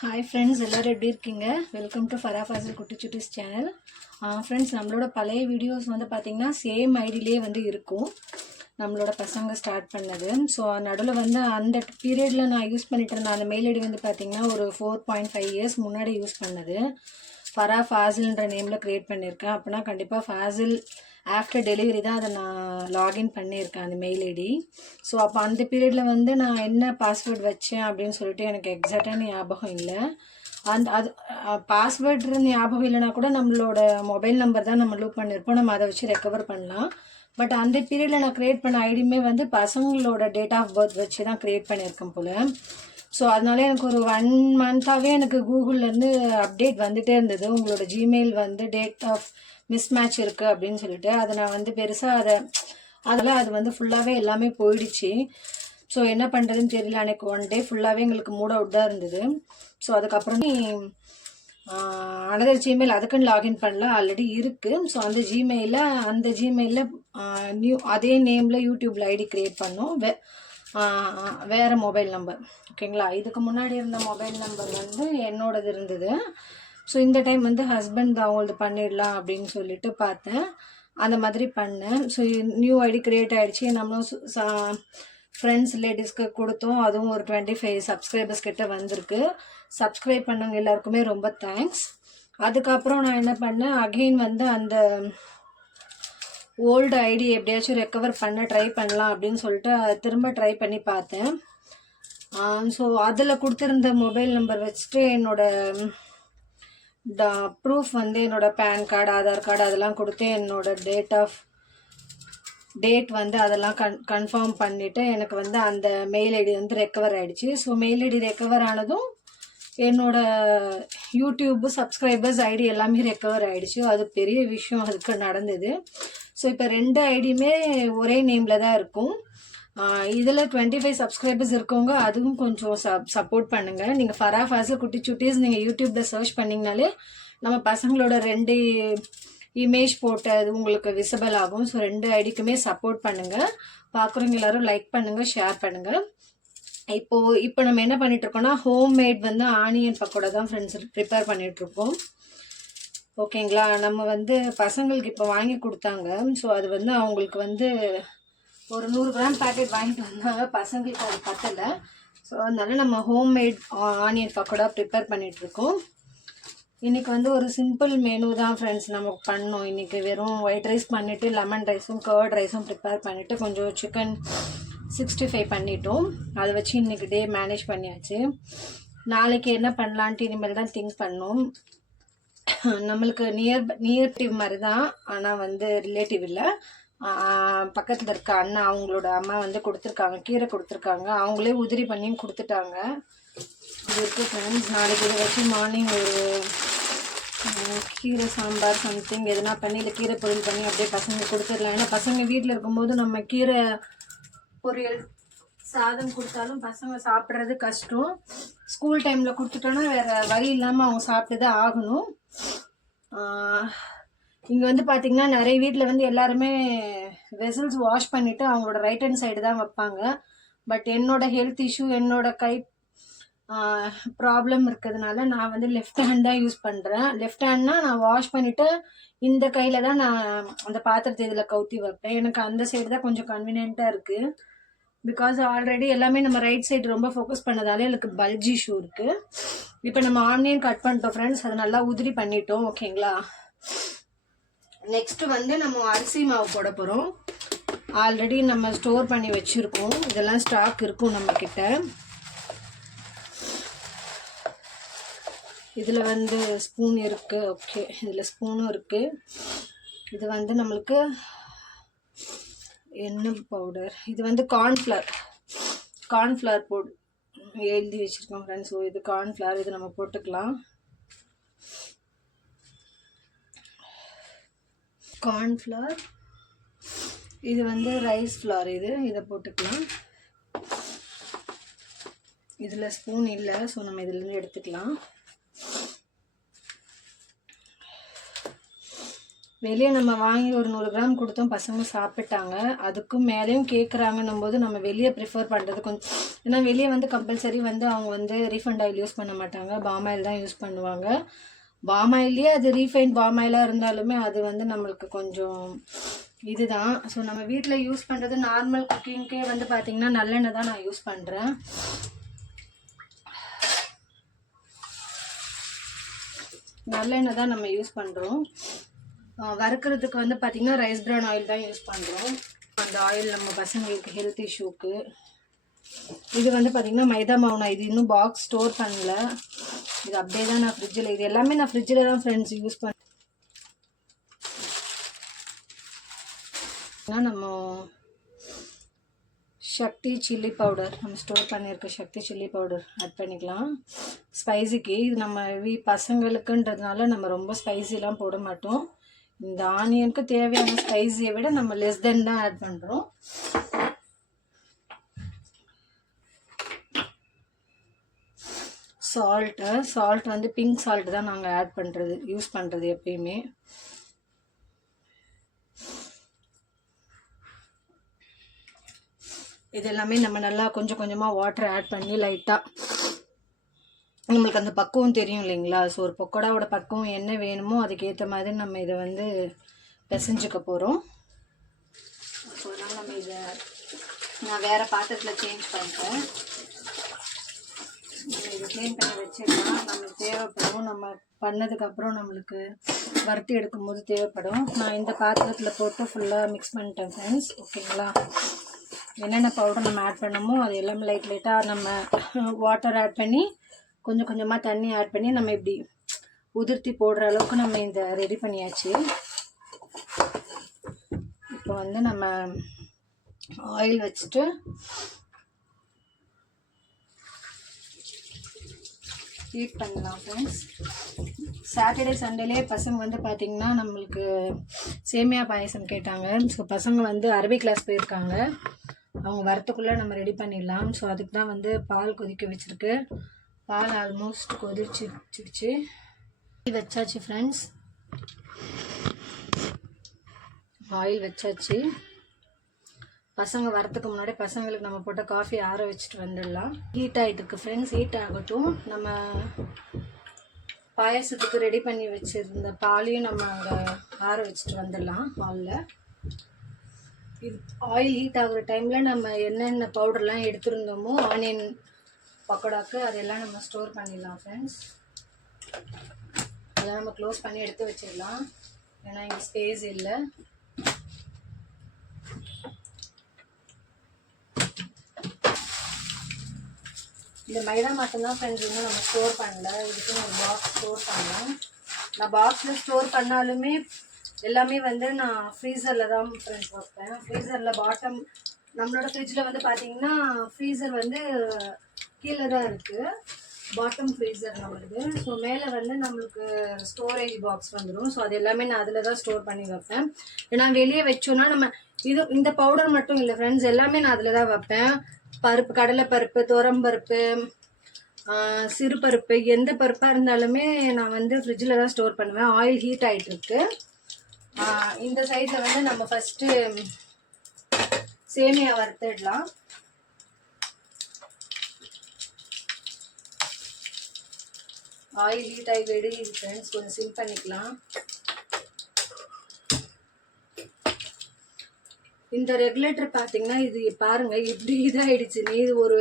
Hi friends, எல்லாரும் எப்படி இருக்கீங்க? வெல்கம் டு ஃபரா ஃபாசில் குட்டி சுட்டிஸ் சேனல். ஃப்ரெண்ட்ஸ், நம்மளோட பழைய வீடியோஸ் வந்து பார்த்தீங்கன்னா சேம் ஐடியிலே வந்து இருக்கும். நம்மளோட பசங்க ஸ்டார்ட் பண்ணது. ஸோ நடுவில் வந்து அந்த பீரியடில் நான் யூஸ் பண்ணிட்டு இருந்தேன். அந்த மெயில் ஐடி வந்து பார்த்தீங்கன்னா ஒரு 4.5 இயர்ஸ் முன்னாடி யூஸ் பண்ணது. ஃபரா ஃபாசில்ன்ற நேமில் க்ரியேட் பண்ணியிருக்கேன். அப்படின்னா கண்டிப்பாக ஃபாசில் ஆஃப்டர் டெலிவரி தான் அதை நான் லாகின் பண்ணியிருக்கேன் அந்த மெயில் ஐடி. ஸோ அப்போ அந்த பீரியடில் வந்து நான் என்ன பாஸ்வேர்டு வச்சேன் அப்படின்னு சொல்லிட்டு எனக்கு எக்ஸாக்டாக ஞாபகம் இல்லை. அது பாஸ்வேர்டு ஞாபகம் இல்லைனா கூட நம்மளோட மொபைல் நம்பர் தான் நம்ம லூப் பண்ணியிருப்போம். நம்ம அதை வச்சு ரெக்கவர் பண்ணலாம். பட் அந்த பீரியடில் நான் க்ரியேட் பண்ண ஐடியுமே வந்து பசங்களோட டேட் ஆஃப் பர்த் வச்சு தான் க்ரியேட் பண்ணியிருக்கேன் போல். ஸோ அதனால எனக்கு ஒரு 1 மந்த்தாகவே எனக்கு கூகுள்லேருந்து அப்டேட் வந்துகிட்டே இருந்தது. உங்களோட ஜிமெயில் வந்து டேட் ஆஃப் மிஸ்மேட்ச் இருக்குது அப்படின்னு சொல்லிட்டு. அதை நான் வந்து பெருசாக அதெல்லாம் அது வந்து ஃபுல்லாகவே எல்லாமே போயிடுச்சு. ஸோ என்ன பண்ணுறதுன்னு தெரியல. அன்றைக்கி 1 டே ஃபுல்லாகவே எங்களுக்கு மூட் அவுட் தான் இருந்தது. ஸோ அதுக்கப்புறம் அனதர் ஜிமெயில் அதுக்குன்னு லாகின் பண்ணல, ஆல்ரெடி இருக்குது. ஸோ அந்த ஜிமெயிலில் அதே நேமில் யூடியூப்பில் ஐடி க்ரியேட் பண்ணோம். வேறு மொபைல் நம்பர், ஓகேங்களா. இதுக்கு முன்னாடி இருந்த மொபைல் நம்பர் வந்து என்னோடது இருந்தது. ஸோ இந்த டைம் வந்து ஹஸ்பண்ட் அவங்களது பண்ணிடலாம் அப்படின்னு சொல்லிட்டு பார்த்தேன். அந்த மாதிரி பண்ணேன். ஸோ நியூ ஐடி க்ரியேட் ஆகிடுச்சு. நம்மளும் ஃப்ரெண்ட்ஸ் ரிலேட்டிவ்ஸ்க்கு கொடுத்தோம். அதுவும் ஒரு 25 சப்ஸ்கிரைபர்ஸ் கிட்ட வந்திருக்கு. சப்ஸ்கிரைப் பண்ணவங்க எல்லாருக்குமே ரொம்ப தேங்க்ஸ். அதுக்கப்புறம் நான் என்ன பண்ணேன், அகெயின் வந்து அந்த ஓல்டு ஐடி எப்படியாச்சும் ரெக்கவர் பண்ண ட்ரை பண்ணலாம் அப்படின்னு சொல்லிட்டு திரும்ப ட்ரை பண்ணி பார்த்தேன். ஸோ அதில் கொடுத்துருந்த மொபைல் நம்பர் வச்சுட்டு என்னோடய ப்ரூஃப் வந்து என்னோடய பேன் கார்டு, ஆதார் கார்டு அதெல்லாம் கொடுத்து என்னோட டேட் வந்து அதெல்லாம் கன்ஃபார்ம் பண்ணிவிட்டு எனக்கு வந்து அந்த மெயில் ஐடி வந்து ரெக்கவர் ஆகிடுச்சு. ஸோ மெயில் ஐடி ரெக்கவர் ஆனதும் என்னோட யூடியூப் சப்ஸ்கிரைபர்ஸ் ஐடி எல்லாமே ரெக்கவர் ஆகிடுச்சு. அது பெரிய விஷயம் அதுக்கு நடந்தது. ஸோ இப்போ 2 ஐடியுமே ஒரே நேமில் தான் இருக்கும். இதில் 25 சப்ஸ்கிரைபர்ஸ் இருக்கவங்க அதுவும் கொஞ்சம் சப்போர்ட் பண்ணுங்கள். நீங்கள் ஃபரா ஃபாசில் குட்டி சுட்டீஸ் நீங்கள் யூடியூப்பில் சர்ச் பண்ணிங்கனாலே நம்ம பசங்களோட 2 இமேஜ் போட்டது உங்களுக்கு விசிபிள் ஆகும். ஸோ 2 ஐடிக்குமே சப்போர்ட் பண்ணுங்கள். பார்க்குறவங்க எல்லோரும் லைக் பண்ணுங்கள், ஷேர் பண்ணுங்கள். இப்போ நம்ம என்ன பண்ணிகிட்ருக்கோம்னா, ஹோம்மேட் வந்து ஆனியன் பக்கோடா தான் ஃப்ரெண்ட்ஸ் ப்ரிப்பேர் பண்ணிகிட்ருக்கோம், ஓகேங்களா. நம்ம வந்து பசங்களுக்கு இப்போ வாங்கி கொடுத்தாங்க. ஸோ அது வந்து அவங்களுக்கு வந்து ஒரு 100 கிராம் பேக்கெட் வாங்கிட்டு வந்தாங்க. பசங்களுக்கு அது பத்தலை. ஸோ அதனால நம்ம ஹோம்மேட் ஆனியன் பக்கோடா ப்ரிப்பேர் பண்ணிகிட்ருக்கோம். இன்றைக்கி வந்து ஒரு சிம்பிள் மெனு தான் ஃப்ரெண்ட்ஸ் நமக்கு பண்ணோம். இன்றைக்கி வெறும் ஒயிட் ரைஸ் பண்ணிவிட்டு லெமன் ரைஸும் கர்ட் ரைஸும் ப்ரிப்பேர் பண்ணிவிட்டு கொஞ்சம் சிக்கன் 65 பண்ணிட்டோம். அதை வச்சு இன்றைக்கி டே மேனேஜ் பண்ணியாச்சு. நாளைக்கு என்ன பண்ணலான்ட்டு இனிமேல் தான் திங்க் பண்ணோம். நம்மளுக்கு நியர்டிவ் மாதிரி தான், ஆனால் வந்து ரிலேட்டிவ் இல்லை. பக்கத்தில் இருக்க அண்ணா அவங்களோட அம்மா வந்து கொடுத்துருக்காங்க, கீரை கொடுத்துருக்காங்க. அவங்களே உதிரி பண்ணியும் கொடுத்துட்டாங்க. இது இருக்குது ஃப்ரெண்ட்ஸ். நாளைக்கு இதை வச்சு மார்னிங் ஒரு கீரை சாம்பார் சம்திங் எதுனா பண்ணி இல்லை கீரை பொரியல் பண்ணி அப்படியே பசங்க கொடுத்துடலாம். ஏன்னா பசங்க வீட்டில் இருக்கும்போது நம்ம கீரை பொரியல் சாதம் கொடுத்தாலும் பசங்க சாப்பிட்றது கஷ்டம். ஸ்கூல் டைமில் கொடுத்துட்டோன்னா வேறு வழி இல்லாமல் அவங்க சாப்பிட்டு தான் ஆகணும். இங்கே வந்து பார்த்திங்கன்னா நிறைய வீட்டில் வந்து எல்லாருமே வெசல்ஸ் வாஷ் பண்ணிவிட்டு அவங்களோட ரைட் ஹேண்ட் சைடு தான் வைப்பாங்க. பட் என்னோடய ஹெல்த் இஷ்யூ, என்னோட கை ப்ராப்ளம் இருக்கிறதுனால நான் வந்து லெஃப்ட் ஹேண்ட் தான் யூஸ் பண்ணுறேன். லெஃப்ட் ஹேண்ட்னால் நான் வாஷ் பண்ணிவிட்டு இந்த கையில் தான் நான் அந்த பாத்திரத்தை இதில் கவுத்தி வைப்பேன். எனக்கு அந்த சைடு தான் கொஞ்சம் கன்வீனியண்ட்டாக இருக்குது. பிகாஸ் ஆல்ரெடி எல்லாமே நம்ம ரைட் சைடு ரொம்ப ஃபோக்கஸ் பண்ணதாலே எனக்கு பல்ஜ் இஷ்யூ இருக்குது. இப்போ நம்ம ஆனியன் கட் பண்ணிட்டோம் ஃப்ரெண்ட்ஸ். அதை நல்லா உதிரி பண்ணிட்டோம், ஓகேங்களா. நெக்ஸ்ட்டு வந்து நம்ம அரிசி மாவு போட போகிறோம். ஆல்ரெடி நம்ம ஸ்டோர் பண்ணி வச்சுருக்கோம். இதெல்லாம் ஸ்டாக் இருக்கும் நம்மக்கிட்ட. இதில் வந்து ஸ்பூன் இருக்குது, ஓகே. இதில் ஸ்பூனும் இருக்குது. இது வந்து நம்மளுக்கு என்ன பவுடர், இது வந்து கார்ன்ஃப்ளவர் போடு எழுதி வச்சுருக்கோம் ஃப்ரெண்ட்ஸ். ஸோ இது கார்ன்ஃப்ளவர், இது நம்ம போட்டுக்கலாம். கார்ன்ஃப்ளவர், இது வந்து ரைஸ் ஃப்ளவர், இதை போட்டுக்கலாம். இதில் ஸ்பூன் இல்லை, ஸோ நம்ம இதிலேருந்து எடுத்துக்கலாம். வெளியே நம்ம வாங்கி ஒரு 100 கிராம் கொடுத்தோம், பசங்க சாப்பிட்டாங்க. அதுக்கும் மேலேயும் கேட்குறாங்கன்னும் போது நம்ம வெளியே ப்ரிஃபர் பண்ணுறது கொஞ்சம். ஏன்னா வெளியே வந்து கம்பல்சரி வந்து அவங்க வந்து ரீஃபண்ட் ஆயில் யூஸ் பண்ண மாட்டாங்க, பாம் ஆயில் தான் யூஸ் பண்ணுவாங்க. பாம் ஆயிலே அது ரீஃபைண்ட் பாம் ஆயிலாக இருந்தாலுமே அது வந்து நம்மளுக்கு கொஞ்சம் இதுதான். ஸோ நம்ம வீட்டில் யூஸ் பண்ணுறது நார்மல் குக்கிங்க்கே வந்து பார்த்திங்கன்னா நல்லெண்ணெய் தான் நான் யூஸ் பண்ணுறேன். நல்லெண்ணெய் தான் நம்ம யூஸ் பண்ணுறோம். வறுக்கிறதுக்கு வந்து பார்த்திங்கன்னா ரைஸ் பிரான் ஆயில் தான் யூஸ் பண்ணுறோம். அந்த ஆயில் நம்ம பசங்களுக்கு ஹெல்த் இஷ்யூக்கு. இது வந்து பார்த்திங்கன்னா மைதா மாவு. நான் இது இன்னும் பாக்ஸ் ஸ்டோர் பண்ணல, இது அப்படியே தான் நான் ஃப்ரிட்ஜில், இது எல்லாமே நான் ஃப்ரிட்ஜில் தான் ஃப்ரெண்ட்ஸ் யூஸ் பண்ணேன். நம்ம சக்தி சில்லி பவுடர், நம்ம ஸ்டோர் பண்ணியிருக்க சக்தி சில்லி பவுடர் ஆட் பண்ணிக்கலாம் ஸ்பைஸிக்கு. இது நம்ம பசங்களுக்குன்றதுனால நம்ம ரொம்ப ஸ்பைசிலாம் போட மாட்டோம். இந்த ஆனியனுக்கு தேவையான ஸ்பைஸியை விட நம்ம லெஸ் தென் தான் ஆட் பண்ணுறோம். சால்ட் வந்து பிங்க் சால்ட் தான் நாங்கள் யூஸ் பண்ணுறது எப்பயுமே. இது எல்லாமே நம்ம நல்லா கொஞ்சம் கொஞ்சமாக வாட்டர் ஆட் பண்ணி லைட்டாக, நம்மளுக்கு அந்த பக்குவம் தெரியும் இல்லைங்களா. ஸோ ஒரு பக்கோடாவோட பக்குவம் என்ன வேணுமோ அதுக்கேற்ற மாதிரி நம்ம இதை வந்து பிசைஞ்சுக்க போகிறோம். ஸோ அதனால் நம்ம இதை நான் வேறு பாத்திரத்தில் சேஞ்ச் பண்ணிட்டேன். நம்ம இதை க்ளீன் பண்ணி வச்சிடலாம். நம்மளுக்கு தேவைப்படும், நம்ம பண்ணதுக்கப்புறம் நம்மளுக்கு வறுத்து எடுக்கும்போது தேவைப்படும். நான் இந்த பாத்திரத்தில் போட்டு ஃபுல்லாக மிக்ஸ் பண்ணிட்டேன் ஃப்ரெண்ட்ஸ். ஓகேங்களா. என்னென்ன பவுடர் நம்ம ஆட் பண்ணமோ அது எல்லாமே லைட்டாக நம்ம வாட்டர் ஆட் பண்ணி கொஞ்சம் கொஞ்சமாக தண்ணி ஆட் பண்ணி நம்ம இப்படி உதிர்த்தி போடுற அளவுக்கு நம்ம இந்த ரெடி பண்ணியாச்சு. இப்போ வந்து நம்ம ஆயில் வச்சுட்டு ஹீட் பண்ணலாம் ஃப்ரெண்ட்ஸ். சாட்டர்டே சண்டேலே பசங்க வந்து பார்த்திங்கன்னா நம்மளுக்கு சேமியா பாயசம் கேட்டாங்க. ஸோ பசங்க வந்து அரபி கிளாஸ் போயிருக்காங்க, அவங்க வரத்துக்குள்ளே நம்ம ரெடி பண்ணிடலாம். ஸோ அதுக்கு தான் வந்து பால் கொதிக்க வச்சுருக்கு. பால் ஆல்மோஸ்ட் கொதிச்சிடுச்சு, வச்சாச்சு ஃப்ரெண்ட்ஸ். ஆயில் வச்சாச்சு. பசங்க வரத்துக்கு முன்னாடி பசங்களுக்கு நம்ம போட்ட காஃபி ஆற வச்சுட்டு வந்துடலாம். ஹீட் ஆகிட்டு இருக்கு ஃப்ரெண்ட்ஸ், ஹீட் ஆகட்டும். நம்ம பாயசத்துக்கு ரெடி பண்ணி வச்சுருந்த பாலையும் நம்ம அங்கே ஆற வச்சுட்டு வந்துடலாம் ஹாலில். இது ஆயில் ஹீட் ஆகுற டைமில் நம்ம என்னென்ன பவுடர்லாம் எடுத்துருந்தோமோ ஆனியன் பக்கோடாக்கு அதெல்லாம் நம்ம ஸ்டோர் பண்ணிடலாம் ஃப்ரெண்ட்ஸ். அதெல்லாம் நம்ம க்ளோஸ் பண்ணி எடுத்து வச்சிடலாம், ஏன்னா இங்கே ஸ்பேஸ் இல்லை. இந்த மைதா மட்டும்தான் ஃப்ரெண்ட்ஸ் இன்னும் நம்ம ஸ்டோர் பண்ணல, இதுக்கும் ஒரு பாக்ஸ் ஸ்டோர் பண்ணலாம். நான் பாக்ஸில் ஸ்டோர் பண்ணாலுமே எல்லாமே வந்து நான் ஃப்ரீசரில் தான் ஃப்ரெண்ட்ஸ் வைப்பேன். ஃப்ரீசரில் பாட்டம், நம்மளோட ஃப்ரிட்ஜில் வந்து பார்த்திங்கன்னா ஃப்ரீசர் வந்து கீழே தான் இருக்குது, பாட்டம் ஃப்ரீசர் நம்மளுக்கு. ஸோ மேலே வந்து நம்மளுக்கு ஸ்டோரேஜ் பாக்ஸ் வந்துடும். ஸோ அது எல்லாமே நான் அதில் தான் ஸ்டோர் பண்ணி வைப்பேன். ஏன்னா வெளியே வச்சோன்னா நம்ம இந்த பவுடர் மட்டும் இல்லை ஃப்ரெண்ட்ஸ், எல்லாமே நான் அதில் தான் வைப்பேன். பருப்பு, கடலைப்பருப்பு, துவரம்பருப்பு, சிறுபருப்பு, எந்த பருப்பாக இருந்தாலுமே நான் வந்து ஃப்ரிட்ஜில் தான் ஸ்டோர் பண்ணுவேன். ஆயில் ஹீட் ஆகிட்டுருக்கு. இந்த சைடில் வந்து நம்ம ஃபஸ்ட்டு சேமியா வறுத்துடலாம். ஆயில் ஹீட் ஆகி வெடி ஃப்ரெண்ட்ஸ், கொஞ்சம் சிம் பண்ணிக்கலாம். இந்த ரெகுலேட்டர் பார்த்தீங்கன்னா இது பாருங்கள் இப்படி இதாகிடுச்சு. இது ஒரு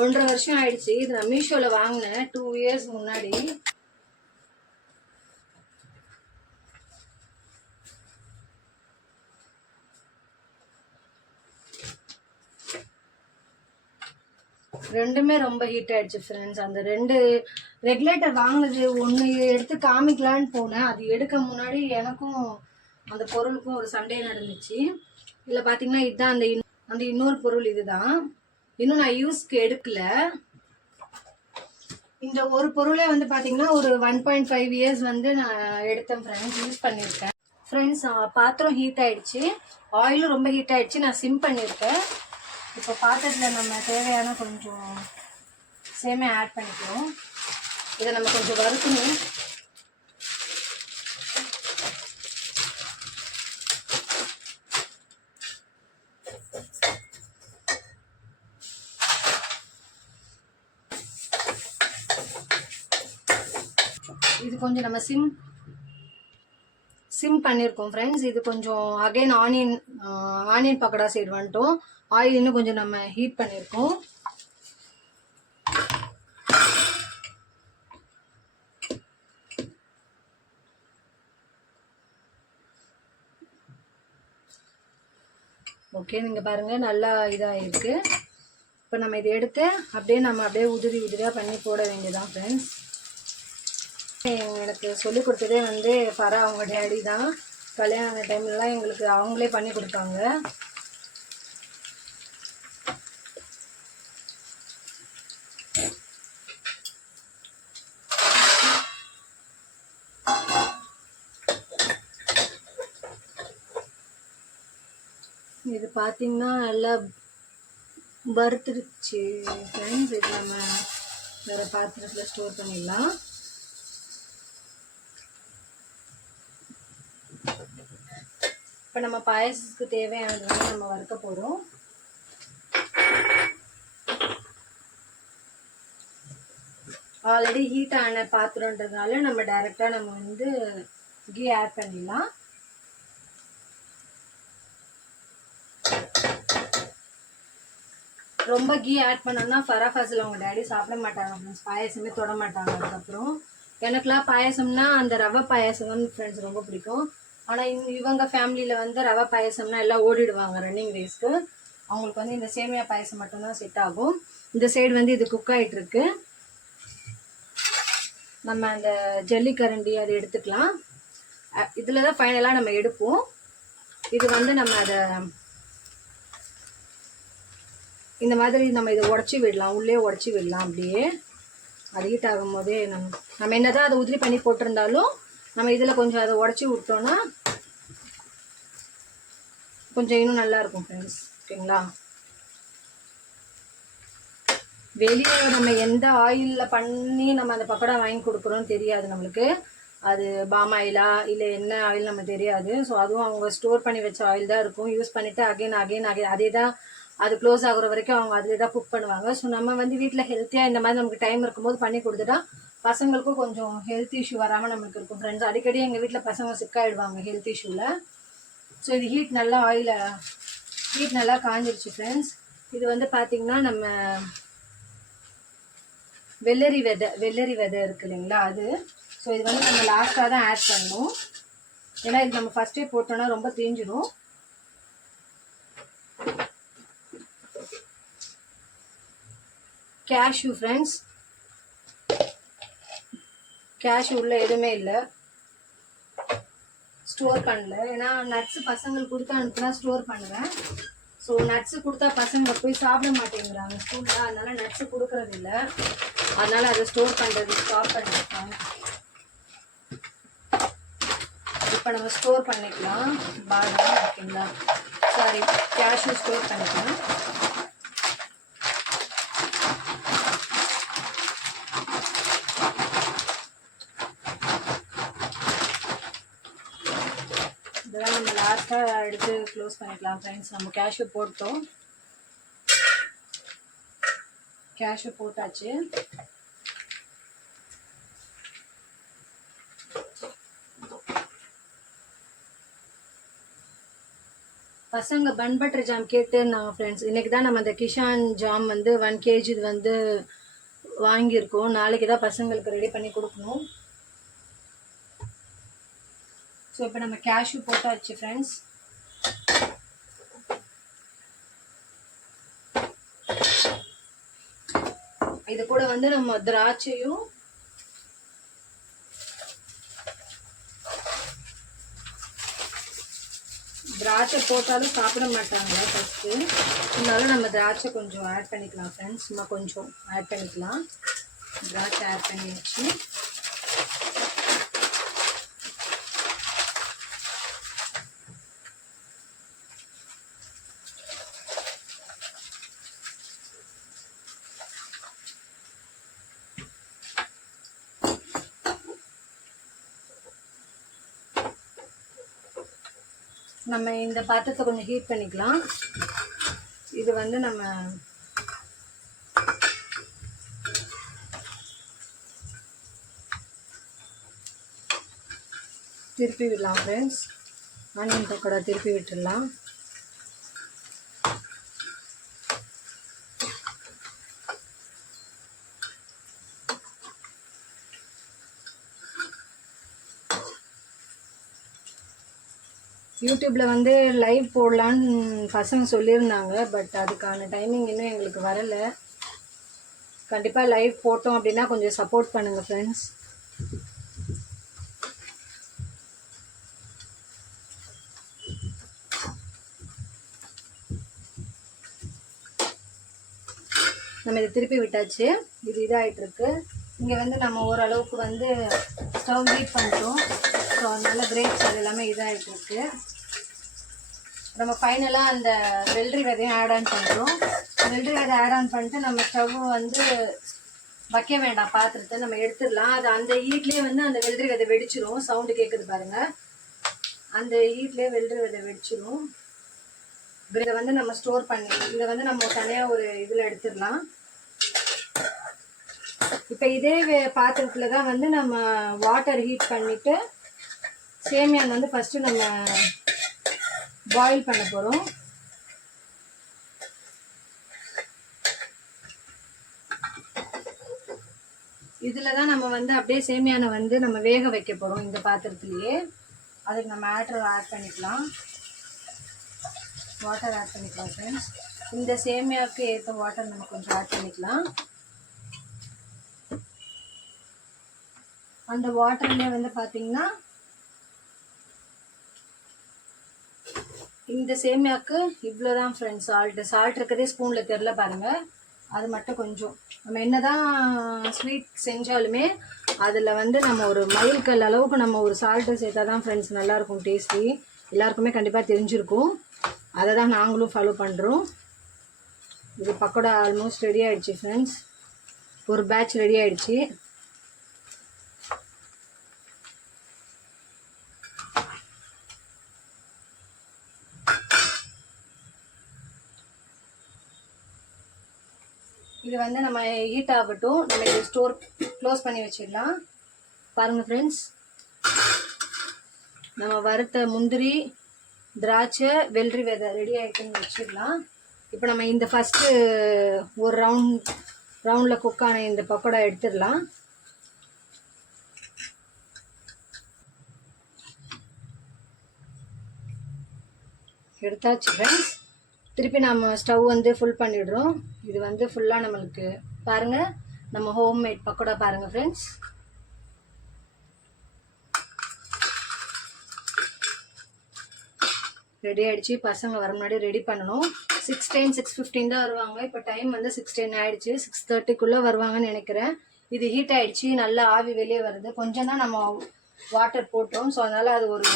1.5 வருஷம் ஆயிடுச்சு. இது நான் மீஷோவில் வாங்கினேன் 2 இயர்ஸ் முன்னாடி. ரெண்டுமே ரொம்ப ஹீட் ஆயிடுச்சு ஃப்ரெண்ட்ஸ். அந்த 2 ரெகுலேட்டர் வாங்கினது ஒன்று எடுத்து காமிக்கலான்னு போனேன், அது எடுக்க முன்னாடி எனக்கும் அந்த பொருளுக்கும் ஒரு சண்டே நடந்துச்சு. இதில் பார்த்தீங்கன்னா இதுதான் அந்த இன்னொரு பொருள். இதுதான் இன்னும் நான் யூஸ்க்கு எடுக்கல. இந்த ஒரு பொருளே வந்து பார்த்தீங்கன்னா ஒரு 1.5 இயர்ஸ் வந்து நான் எடுத்தேன் ஃப்ரெண்ட்ஸ், யூஸ் பண்ணியிருக்கேன் ஃப்ரெண்ட்ஸ். பாத்திரம் ஹீட் ஆகிடுச்சு, ஆயிலும் ரொம்ப ஹீட் ஆகிடுச்சு, நான் சிம் பண்ணியிருக்கேன். இப்போ பாத்திரத்தில் நம்ம தேவையான கொஞ்சம் சேமியா ஆட் பண்ணிக்கிறோம். இதை நம்ம கொஞ்சம் வறுக்கணும். இது கொஞ்சம் நம்ம சிம் பண்ணியிருக்கோம் ஃப்ரெண்ட்ஸ். இது கொஞ்சம் அகைன் ஆனியன் பக்கோடா சைடு வந்துட்டோம். ஆயில் இன்னும் கொஞ்சம் நம்ம ஹீட் பண்ணியிருக்கோம். ஓகே, நீங்கள் பாருங்கள் நல்லா இதாக இருக்குது. இப்போ நம்ம இதை எடுத்து அப்படியே உதிரியாக பண்ணி போட வேண்டியதான் ஃப்ரெண்ட்ஸ். எனக்கு சொல்லிக் கொடுத்ததே வந்து ஃபரா அவங்க டேடி தான். கல்யாண டைம்லலாம் எங்களுக்கு அவங்களே பண்ணி கொடுப்பாங்க. இது பார்த்தீங்கன்னா நல்லா வறுத்துருச்சு ஃப்ரெண்ட்ஸ். இது நம்ம வேறு பாத்திரத்தில் ஸ்டோர் பண்ணிடலாம். இப்போ நம்ம பாயசத்துக்கு தேவையானது வந்து நம்ம வறுக்க போகிறோம். ஆல்ரெடி ஹீட் ஆன பாத்திரன்றதுனால நம்ம டைரெக்டாக நம்ம வந்து கீ ஆட் பண்ணிடலாம். ரொம்ப கீ ஆட் பண்ணோம்னா ஃபராஃபாஸில் அவங்க டேடி சாப்பிட மாட்டாங்க ஃப்ரெண்ட்ஸ். பாயசமே தொட மாட்டாங்க. அதுக்கப்புறம் எனக்குலாம் பாயசம்னா அந்த ரவை பாயசம் வந்து ஃப்ரெண்ட்ஸ் ரொம்ப பிடிக்கும். ஆனால் இவங்க ஃபேமிலியில் வந்து ரவை பாயசம்னா எல்லாம் ஓடிடுவாங்க ரன்னிங் ரேஸ்க்கு. அவங்களுக்கு வந்து இந்த சேமியா பாயசம் மட்டும்தான் செட் ஆகும். இந்த சைடு வந்து இது குக் ஆகிட்டுருக்கு. நம்ம அந்த ஜல்லிக்கரண்டி அதை எடுத்துக்கலாம். இதில் தான் ஃபைனலாக நம்ம எடுப்போம். இது வந்து நம்ம அதை இந்த மாதிரி நம்ம இதை உடச்சி விடலாம், உள்ளே உடச்சி விடலாம். அப்படியே அது ஹீட் ஆகும் போதே நம்ம என்னதான் அதை உதிரி பண்ணி போட்டிருந்தாலும் நம்ம இதில் கொஞ்சம் அதை உடச்சி விட்டோன்னா கொஞ்சம் இன்னும் நல்லா இருக்கும் ஃப்ரெண்ட்ஸ். ஓகேங்களா? வெளியே நம்ம எந்த ஆயிலில் பண்ணி நம்ம அந்த பக்கோடா வாங்கி கொடுக்குறோன்னு தெரியாது நம்மளுக்கு. அது பாம் ஆயிலா இல்லை என்ன ஆயில் நம்ம தெரியாது. ஸோ அதுவும் அவங்க ஸ்டோர் பண்ணி வச்ச ஆயில் தான் இருக்கும். யூஸ் பண்ணிவிட்டு அகைன் அதே தான், அது க்ளோஸ் ஆகுற வரைக்கும் அவங்க அதிலே தான் குக் பண்ணுவாங்க. ஸோ நம்ம வந்து வீட்டில் ஹெல்த்தியாக இந்த மாதிரி நமக்கு டைம் இருக்கும்போது பண்ணி கொடுத்துட்டா பசங்களுக்கும் கொஞ்சம் ஹெல்த் இஷ்யூ வராமல் நம்மளுக்கு இருக்கும் ஃப்ரெண்ட்ஸ். அடிக்கடி எங்கள் வீட்டில் பசங்க சிக்காயிடுவாங்க ஹெல்த் இஷ்யூவில். ஸோ இது ஹீட் நல்லா காஞ்சிருச்சு ஃப்ரெண்ட்ஸ். இது வந்து பார்த்திங்கன்னா நம்ம வெள்ளரி விதை இருக்குது இல்லைங்களா, அது. ஸோ இது வந்து நம்ம லாஸ்ட்டாக தான் ஆட் பண்ணணும். ஏன்னா இது நம்ம ஃபஸ்ட்டே போட்டோன்னா ரொம்ப தீஞ்சிடும். கேஷ்யூ ஃப்ரெண்ட்ஸ், கேஷ்யூ உள்ள எதுவுமே இல்லை, ஸ்டோர் பண்ணல. ஏன்னா நட்ஸு பசங்களுக்கு கொடுத்து அனுப்புனா ஸ்டோர் பண்ணுவேன். ஸோ நட்ஸு கொடுத்தா பசங்க போய் சாப்பிட மாட்டேங்கிறாங்க ஸ்கூலில். அதனால நட்ஸு கொடுக்கறது இல்லை. அதனால அதை ஸ்டோர் பண்ணுறது ஸ்டாப் பண்ணிருக்கேன். இப்போ நம்ம ஸ்டோர் பண்ணிக்கலாம். பாதாம் ஓகேங்களா, சாரி கேஷ்யூ ஸ்டோர் பண்ணிக்கலாம். இதெல்லாம் நம்ம லாஸ்ட்டாக எடுத்து க்ளோஸ் பண்ணிக்கலாம் ஃப்ரெண்ட்ஸ். நம்ம கேஷ்யூ போட்டோம், கேஷ்யூ போட்டாச்சு. பசங்க பன் பட்டர் ஜாம் கேட்டுருந்தாங்க ஃப்ரெண்ட்ஸ். இன்றைக்கி தான் நம்ம அந்த கிஷான் ஜாம் வந்து 1 kg இது வந்து வாங்கியிருக்கோம். நாளைக்கு தான் பசங்களுக்கு ரெடி பண்ணி கொடுக்கணும். ஸோ இப்போ நம்ம கேஷ்யூ போட்டாச்சு ஃப்ரெண்ட்ஸ். இது கூட வந்து நம்ம திராட்சையும் திராட்சை போட்டாலும் சாப்பிட மாட்டாங்க ஃபஸ்ட்டு. இருந்தாலும் நம்ம திராட்சை கொஞ்சம் ஆட் பண்ணிக்கலாம் ஃப்ரெண்ட்ஸ். சும்மா கொஞ்சம் ஆட் பண்ணிக்கலாம். திராட்சை ஆட் பண்ணியாச்சு. நம்ம இந்த பாத்திரத்தை கொஞ்சம் ஹீட் பண்ணிக்கலாம். இது வந்து நம்ம திருப்பி விடலாம் ஃப்ரெண்ட்ஸ். ஆனியன் பக்கோடா திருப்பி விட்டுடலாம். யூடியூப்பில் வந்து லைவ் போடலான்னு பசங்க சொல்லியிருந்தாங்க. பட் அதுக்கான டைமிங் இன்னும் எங்களுக்கு வரலை. கண்டிப்பாக லைவ் போட்டோம் அப்படின்னா கொஞ்சம் சப்போர்ட் பண்ணுங்கள் ஃப்ரெண்ட்ஸ். நம்ம இதை திருப்பி விட்டாச்சு. இது இதாகிட்டுருக்கு. இங்கே வந்து நம்ம ஓரளவுக்கு வந்து ஸ்டவ் ஹீட் பண்ணிட்டோம். ஸோ அதனால் கிரேப்ஸ் அது எல்லாமே இதாகிட்டுருக்கு. நம்ம ஃபைனலாக அந்த வெள்ளரி விதையும் ஆட் ஆன் பண்ணுறோம். வெள்ளரி விதை ஆட் ஆன் பண்ணிட்டு நம்ம ஸ்டவ் வந்து வைக்க வேண்டாம், பாத்திரத்தை நம்ம எடுத்துடலாம். அது அந்த ஹீட்லேயே வந்து அந்த வெள்ளரி விதை வெடிச்சிரும். சவுண்டு கேட்குது பாருங்கள். அந்த ஹீட்லேயே வெள்ளரி விதை வெடிச்சிரும். இதை வந்து நம்ம ஸ்டோர் பண்ணி இதை வந்து நம்ம தனியாக ஒரு இதில் எடுத்துடலாம். இப்போ இதே பாத்திரத்தில் தான் வந்து நம்ம வாட்டர் ஹீட் பண்ணிவிட்டு சேமியான் வந்து ஃபஸ்ட்டு நம்ம பாயில் பண்ண போகிறோம். இதில் தான் நம்ம வந்து அப்படியே சேமியானை வந்து நம்ம வேக வைக்க போகிறோம் இந்த பாத்திரத்துலேயே. அதுக்கு நம்ம ஆட் பண்ணிக்கலாம். வாட்டர் ஆட் பண்ணிக்கலாம் ஃப்ரெண்ட்ஸ். இந்த சேமியாவுக்கு ஏற்ற வாட்டர் நம்ம கொஞ்சம் ஆட் பண்ணிக்கலாம். அந்த வாட்டர்லேயே வந்து பார்த்திங்கன்னா இந்த சேமியாவுக்கு இவ்வளோ தான் ஃப்ரெண்ட்ஸ் சால்ட் இருக்கிறதே ஸ்பூனில் தெரில பாருங்கள். அது மட்டும் கொஞ்சம் நம்ம என்ன தான் ஸ்வீட் செஞ்சாலுமே அதில் வந்து நம்ம ஒரு மைல்கல் அளவுக்கு நம்ம ஒரு சால்ட்டு சேர்த்தா தான் ஃப்ரெண்ட்ஸ் நல்லாயிருக்கும் டேஸ்டி. எல்லாருக்குமே கண்டிப்பாக தெரிஞ்சிருக்கும். அதை தான் நாங்களும் ஃபாலோ பண்ணுறோம். இது பக்கோடா ஆல்மோஸ்ட் ரெடி ஆகிடுச்சு ஃப்ரெண்ட்ஸ். ஒரு பேட்ச் ரெடி ஆகிடுச்சு. இது வந்து நம்ம ஹீட் ஆகட்டும். நம்ம இது க்ளோஸ் பண்ணி வச்சிடலாம். பாருங்கள் ஃப்ரெண்ட்ஸ், நம்ம வறுத்த முந்திரி, திராட்சை, வெள்ளரி விதை ரெடி ஆகிட்டுன்னு வச்சிடலாம். இப்போ நம்ம இந்த ஃபஸ்ட்டு ஒரு ரவுண்டில் குக்கான இந்த பக்கோடா எடுத்துடலாம். எடுத்தாச்சு ஃப்ரெண்ட்ஸ். திருப்பி நம்ம ஸ்டவ் வந்து ஃபுல் பண்ணிடுறோம். இது வந்து ஃபுல்லாக நம்மளுக்கு பாருங்கள், நம்ம ஹோம்மேட் பக்கோடா பாருங்கள் ஃப்ரெண்ட்ஸ். ரெடி ஆகிடுச்சு. பசங்க வர முன்னாடி ரெடி பண்ணணும். 6:10 6:15 தான் வருவாங்க. இப்போ டைம் வந்து 6:10 ஆகிடுச்சு. 6:30 வருவாங்கன்னு நினைக்கிறேன். இது ஹீட் ஆகிடுச்சு. நல்லா ஆவி வெளியே வருது. கொஞ்சம் தான் நம்ம வாட்டர் போட்டோம். ஸோ அதனால் அது ஒரு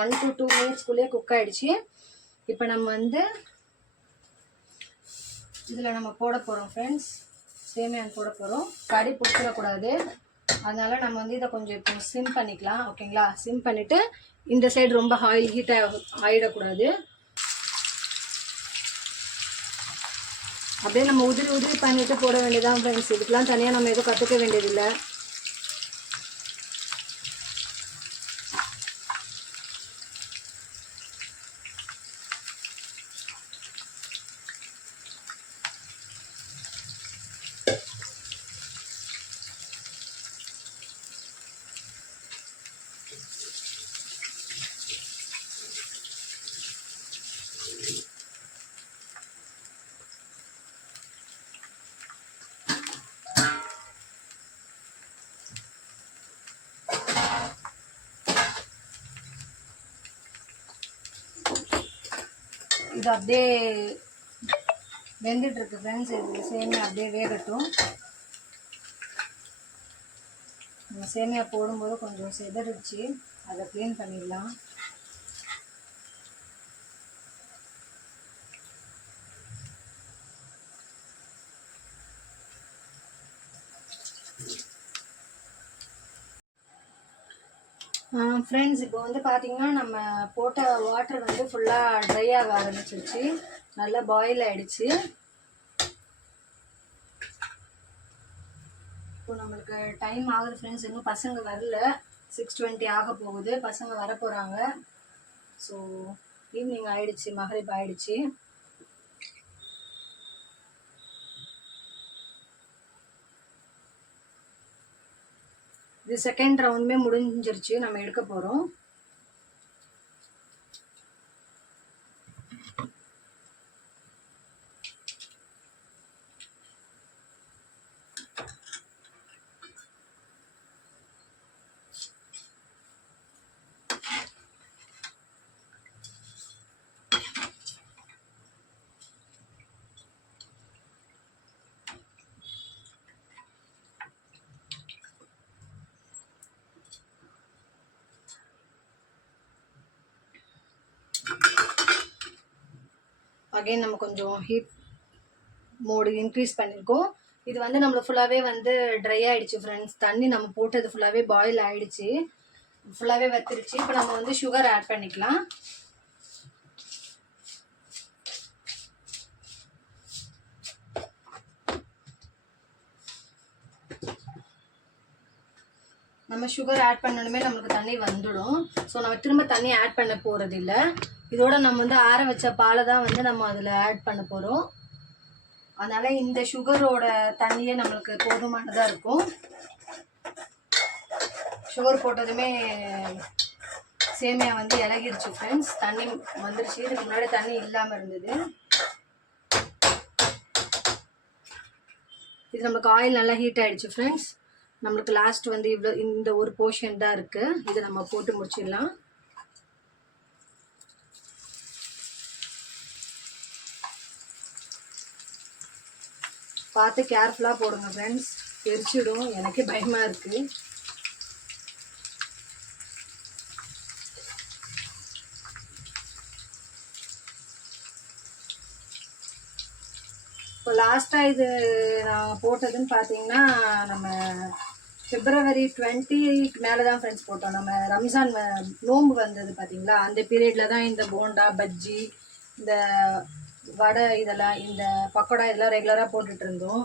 1 to 2 மினிட்ஸ்க்குள்ளேயே குக் ஆகிடுச்சு. இப்போ நம்ம வந்து இதில் நம்ம போட போகிறோம் ஃப்ரெண்ட்ஸ். சேமியான் போட போகிறோம். கறி பிடிச்சிடக்கூடாது. அதனால் நம்ம வந்து இதை கொஞ்சம் இப்போ சிம் பண்ணிக்கலாம். ஓகேங்களா? சிம் பண்ணிவிட்டு இந்த சைடு ரொம்ப ஆயில் ஹீட் ஆகிடக்கூடாது. அப்படியே நம்ம உதிரி பண்ணிவிட்டு போட வேண்டியதான் ஃப்ரெண்ட்ஸ். இதுக்கெலாம் தனியாக நம்ம எதுவும் கற்றுக்க வேண்டியதில்லை. இது அப்படியே வெந்துட்டுருக்கு ஃப்ரெண்ட்ஸ். இது சேமியா அப்படியே வேகட்டும். நம்ம சேமியா போடும்போது கொஞ்சம் செதறிச்சு, அதை க்ளீன் பண்ணிடலாம். ஃப்ரெண்ட்ஸ், இப்போ வந்து பார்த்திங்கன்னா நம்ம போட்ட வாட்டர் வந்து ஃபுல்லாக ட்ரை ஆக ஆரம்பிச்சிருச்சு. நல்லா பாயில் ஆகிடுச்சு. இப்போ நம்மளுக்கு டைம் ஆகுது ஃப்ரெண்ட்ஸ். இன்னும் பசங்க வரல. 6:20 ஆக போகுது. பசங்க வர போகிறாங்க. ஸோ ஈவினிங் ஆயிடுச்சு, மகரிப் ஆயிடுச்சு. இது செகண்ட் ரவுண்டுமே முடிஞ்சிருச்சு. நம்ம எடுக்க போகிறோம். அகைன் நம்ம கொஞ்சம் ஹீட் மோடு இன்க்ரீஸ் பண்ணியிருக்கோம். இது வந்து நம்மளுக்கு ஃபுல்லாகவே வந்து ட்ரை ஆகிடுச்சு ஃப்ரெண்ட்ஸ். தண்ணி நம்ம போட்டது ஃபுல்லாகவே பாயில் ஆகிடுச்சு, ஃபுல்லாகவே வத்திருச்சு. இப்போ நம்ம வந்து சுகர் ஆட் பண்ணிக்கலாம். நம்ம சுகர் ஆட் பண்ணணுமே நம்மளுக்கு தண்ணி வந்துடும். ஸோ நம்ம திரும்ப தண்ணி ஆட் பண்ண போகிறது இல்லை. இதோட நம்ம வந்து ஆற வச்ச பாலை தான் வந்து நம்ம அதில் ஆட் பண்ண போகிறோம். அதனால் இந்த சுகரோட தண்ணியே நம்மளுக்கு போதுமானதாக இருக்கும். சுகர் போட்டதுமே சேமியா வந்து இலகிருச்சு ஃப்ரெண்ட்ஸ். தண்ணி வந்துருச்சு. இதுக்கு முன்னாடி தண்ணி இல்லாமல் இருந்தது. இது நம்மளுக்கு ஆயில் நல்லா ஹீட் ஆகிடுச்சு ஃப்ரெண்ட்ஸ். நம்மளுக்கு லாஸ்ட் வந்து இவ்வளோ இந்த ஒரு போர்ஷன் தான் இருக்குது. இதை நம்ம போட்டு முடிச்சிடலாம். பார்த்து கேர்ஃபுல்லாக போடுங்க ஃப்ரெண்ட்ஸ், தெரிச்சிடும். எனக்கே பயமாக இருக்குது. இப்போ லாஸ்ட்டாக இது நான் போட்டதுன்னு பார்த்தீங்கன்னா நம்ம February 20 மேலே தான் ஃப்ரெண்ட்ஸ் போட்டோம். நம்ம ரம்ஜான் நோம்பு வந்தது பார்த்தீங்களா, அந்த பீரியடில் தான் இந்த போண்டா, பஜ்ஜி, இந்த வடை, இதெல்லாம் இந்த பக்கோடா இதெல்லாம் ரெகுலராக போட்டுட்டு இருந்தோம்.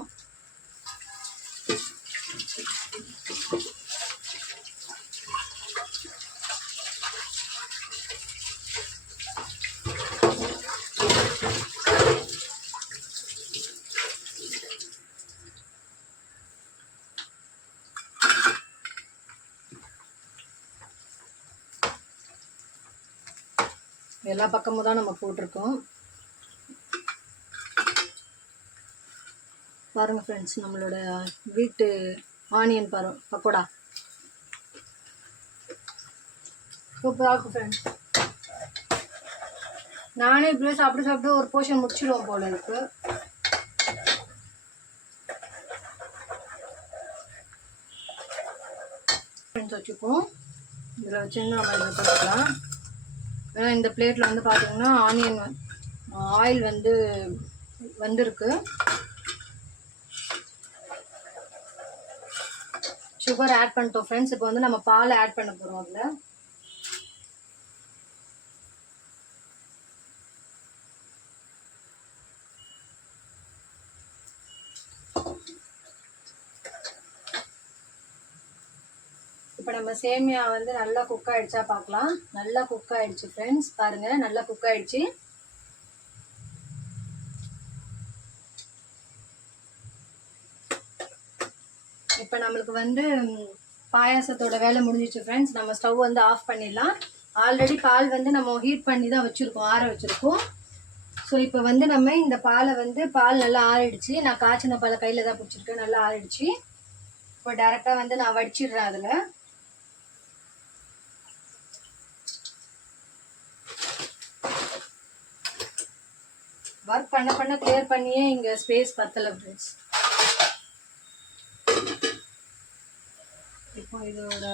எல்லா பக்கமும் தான் நம்ம போட்டிருக்கோம். பாருங்கள் ஃப்ரெண்ட்ஸ், நம்மளோட வீட்டு ஆனியன் பக்கோடா சூப்பராக இருக்கும் ஃப்ரெண்ட்ஸ். நானே இப்படியே சாப்பிட்டு ஒரு போர்ஷன் முடிச்சிடுவோம் போல இருக்கு. ஃப்ரெண்ட்ஸ் வச்சுப்போம். இதில் வச்சு நம்ம இதை போட்டுக்கலாம். ஏன்னா இந்த பிளேட்டில் வந்து பார்த்தீங்கன்னா ஆனியன் ஆயில் வந்து வந்திருக்கு. சுகர் ஆட் பண்ணிட்டோம் ஃப்ரெண்ட்ஸ். இப்போ வந்து நம்ம பால் ஆட் பண்ண போகிறோம். அதில் இப்போ நம்ம சேமியா வந்து நல்லா குக் ஆகிடுச்சா பார்க்கலாம். நல்லா குக் ஆகிடுச்சு ஃப்ரெண்ட்ஸ். பாருங்கள், நல்லா குக் ஆகிடுச்சு. இப்போ நம்மளுக்கு வந்து பாயாசத்தோட வேலை முடிஞ்சிச்சு ஃப்ரெண்ட்ஸ். நம்ம ஸ்டவ் வந்து ஆஃப் பண்ணிடலாம். ஆல்ரெடி பால் வந்து நம்ம ஹீட் பண்ணி தான் வச்சுருக்கோம், ஆற வச்சுருக்கோம். ஸோ இப்போ வந்து நம்ம இந்த பாலை வந்து பால் நல்லா ஆறிடுச்சு. நான் காய்ச்சின பாலை கையில் தான் பிடிச்சிருக்கேன். நல்லா ஆறிடுச்சு. இப்போ டேரெக்டாக வந்து நான் வடிச்சிடுறேன். அதில் ஒர்க் பண்ண கிளியர் பண்ணியே இங்கே ஸ்பேஸ் பத்தலை ஃப்ரெண்ட்ஸ். இப்போ இதோட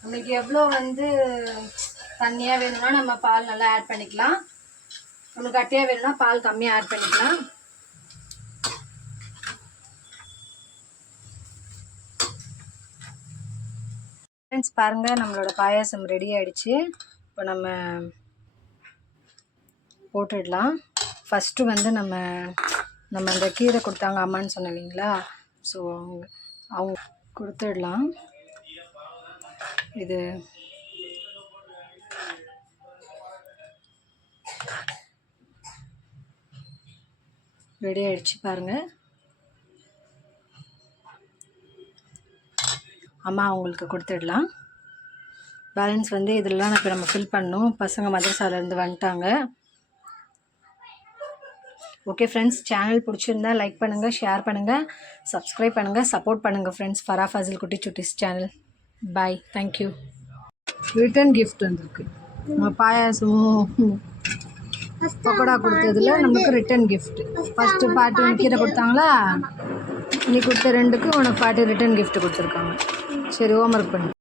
நம்மளுக்கு எவ்வளோ வந்து தண்ணியாக வேணும்னா நம்ம பால் நல்லா ஆட் பண்ணிக்கலாம். நம்மளுக்கு கட்டியாக வேணும்னா பால் கம்மியாக ஆட் பண்ணிக்கலாம். ஃப்ரெண்ட்ஸ் பாருங்கள், நம்மளோட பாயாசம் ரெடி ஆகிடுச்சு. இப்போ நம்ம போட்டுடலாம். ஃபஸ்ட்டு வந்து நம்ம அந்த கீரை கொடுத்தாங்க அம்மான்னு சொன்னேன் இல்லைங்களா, ஸோ அவங்க கொடுத்துடலாம். இது ரெடி ஆகிடுச்சு பாருங்கள். அம்மா அவங்களுக்கு கொடுத்துடலாம். பேலன்ஸ் வந்து இதெல்லாம் இப்போ நம்ம ஃபில் பண்ணணும். பசங்க மதரசாலேருந்து வந்துட்டாங்க. ஓகே ஃப்ரெண்ட்ஸ், சேனல் பிடிச்சிருந்தா லைக் பண்ணுங்கள், ஷேர் பண்ணுங்கள், சப்ஸ்கிரைப் பண்ணுங்கள், சப்போர்ட் பண்ணுங்கள் ஃப்ரெண்ட்ஸ். ஃபரா ஃபாசில் குட்டி சுட்டிஸ் சேனல். பாய், தேங்க்யூ. ரிட்டன் கிஃப்ட் வந்திருக்கு. பாயாசமும் பக்கோடா கொடுத்ததுல நமக்கு ரிட்டன் கிஃப்ட். ஃபஸ்ட்டு பாட்டி கீரை கொடுத்தாங்களா, நீ கொடுத்த 2க்கு உனக்கு பாட்டி ரிட்டன் கிஃப்ட் கொடுத்துருக்காங்க. சரி, ஹோம்ஒர்க் பண்ணு.